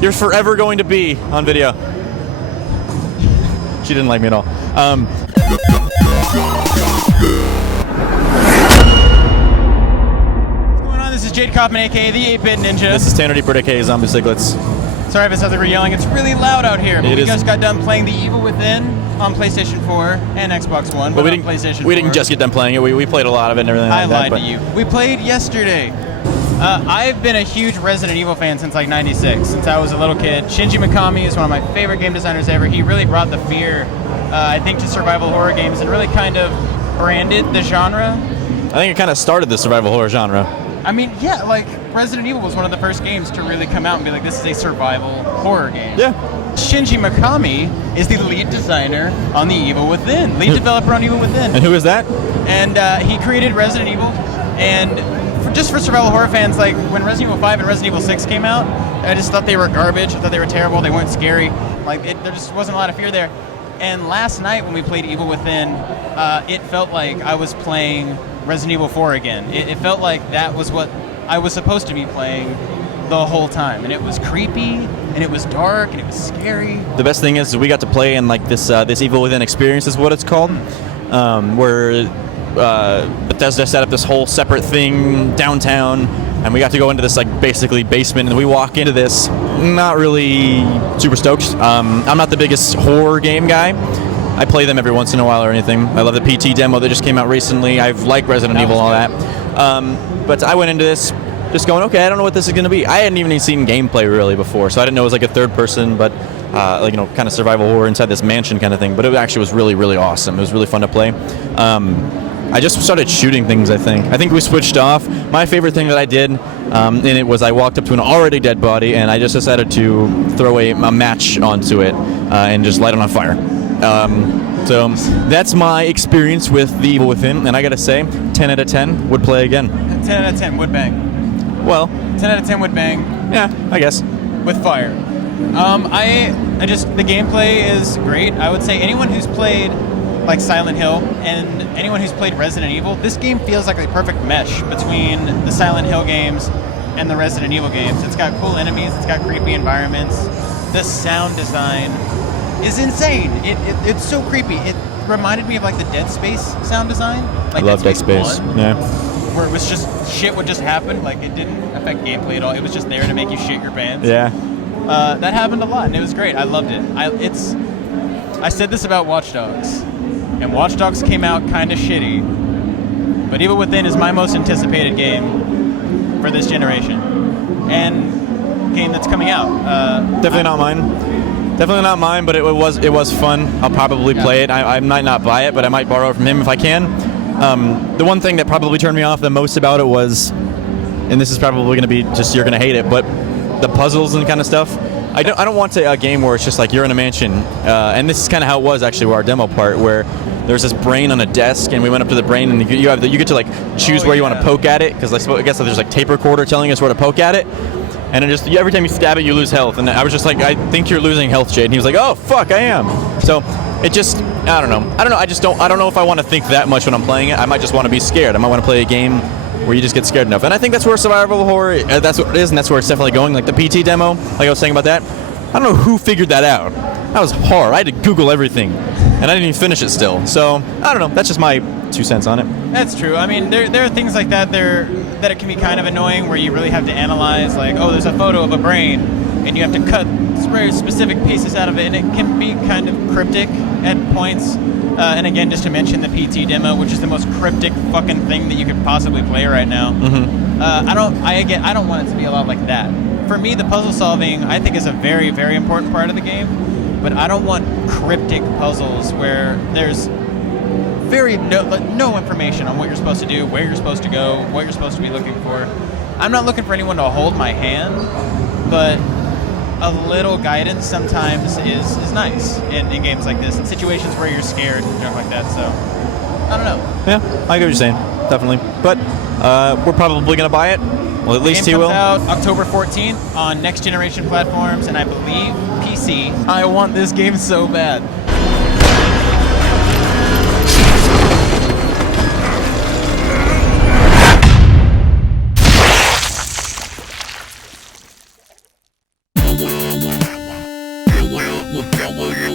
you're forever going to be on video. She didn't like me at all. What's going on? This is Jade Kaufman, aka the 8-Bit Ninja. This is Tanner Deeper, aka Zombie Siglets. Sorry if it sounds like we're yelling. It's really loud out here. But we just got done playing The Evil Within on PlayStation 4 and Xbox One. But we didn't just get done playing it. We played a lot of it and everything like that. I lied to you. We played yesterday. I've been a huge Resident Evil fan since like '96, since I was a little kid. Shinji Mikami is one of my favorite game designers ever. He really brought the fear, I think, to survival horror games and really kind of branded the genre. I think it kind of started the survival horror genre. I mean, yeah, like Resident Evil was one of the first games to really come out and be like, this is a survival horror game. Yeah. Shinji Mikami is the lead designer on The Evil Within, lead developer on Evil Within. And who is that? And he created Resident Evil, and just for survival horror fans, like when Resident Evil 5 and Resident Evil 6 came out, I just thought they were garbage. I thought they were terrible. They weren't scary. Like there just wasn't a lot of fear there. And last night when we played Evil Within, it felt like I was playing Resident Evil 4 again. It felt like that was what I was supposed to be playing the whole time. And it was creepy, and it was dark, and it was scary. The best thing is we got to play in like this Evil Within experience is what it's called, where Bethesda set up this whole separate thing downtown, and we got to go into this like basically basement, and we walk into this not really super stoked. I'm not the biggest horror game guy. I play them every once in a while or anything. I love the PT demo that just came out recently. I've liked Resident Evil and all that. But I went into this just going, okay, I don't know what this is going to be. I hadn't even seen gameplay really before, so I didn't know it was like a third person, but like, you know, kind of survival horror inside this mansion kind of thing. But it actually was really, really awesome. It was really fun to play. I just started shooting things, I think. I think we switched off. My favorite thing that I did in it was I walked up to an already dead body, and I just decided to throw a match onto it and just light it on fire. So that's my experience with The Evil Within, and I gotta say, 10 out of 10 would play again. 10 out of 10 would bang. Well, 10 out of 10 would bang. Yeah, I guess. With fire. I just, the gameplay is great. I would say anyone who's played like Silent Hill and anyone who's played Resident Evil, this game feels like a perfect mesh between the Silent Hill games and the Resident Evil games. It's got cool enemies, it's got creepy environments. The sound design is insane. It's so creepy. It reminded me of like the Dead Space sound design. Like I love Dead Space. 1, yeah. Where it was just shit would just happen. Like it didn't affect gameplay at all. It was just there to make you shit your pants. Yeah. That happened a lot, and it was great. I loved it. I said this about Watch Dogs, and Watch Dogs came out kind of shitty, but Evil Within is my most anticipated game for this generation, and game that's coming out. Definitely not mine. Definitely not mine, but it was fun. I'll probably play it. I might not buy it, but I might borrow it from him if I can. The one thing that probably turned me off the most about it was, and this is probably going to be just you're going to hate it, but the puzzles and kind of stuff. I don't want a game where it's just like you're in a mansion, and this is kind of how it was actually with our demo part, where there's this brain on a desk, and we went up to the brain, and you get to like choose where you want to poke at it, because I guess there's like tape recorder telling us where to poke at it, and it just every time you stab it, you lose health, and I was just like, I think you're losing health, Jade, and he was like, oh fuck, I am. So it just, I don't know. I don't know if I want to think that much when I'm playing it. I might just want to be scared. I might want to play a game where you just get scared enough. And I think that's where survival horror, that's what it is, and that's where it's definitely going. Like the PT demo, like I was saying about that, I don't know who figured that out. That was hard. I had to Google everything, and I didn't even finish it still. So, I don't know. That's just my 2 cents on it. That's true. I mean, there are things like that that it can be kind of annoying, where you really have to analyze, like, oh, there's a photo of a brain, and you have to cut very specific pieces out of it, and it can be kind of cryptic at points. And again, just to mention the PT demo, which is the most cryptic fucking thing that you could possibly play right now. Mm-hmm. I don't want it to be a lot like that. For me, the puzzle solving, I think, is a very, very important part of the game. But I don't want cryptic puzzles where there's no information on what you're supposed to do, where you're supposed to go, what you're supposed to be looking for. I'm not looking for anyone to hold my hand, but a little guidance sometimes is nice in games like this, in situations where you're scared and stuff like that. So, I don't know. Yeah, I get what you're saying, definitely. But we're probably going to buy it. Well, at least he will. The game comes out October 14th on next generation platforms, and I believe PC. I want this game so bad. Hello.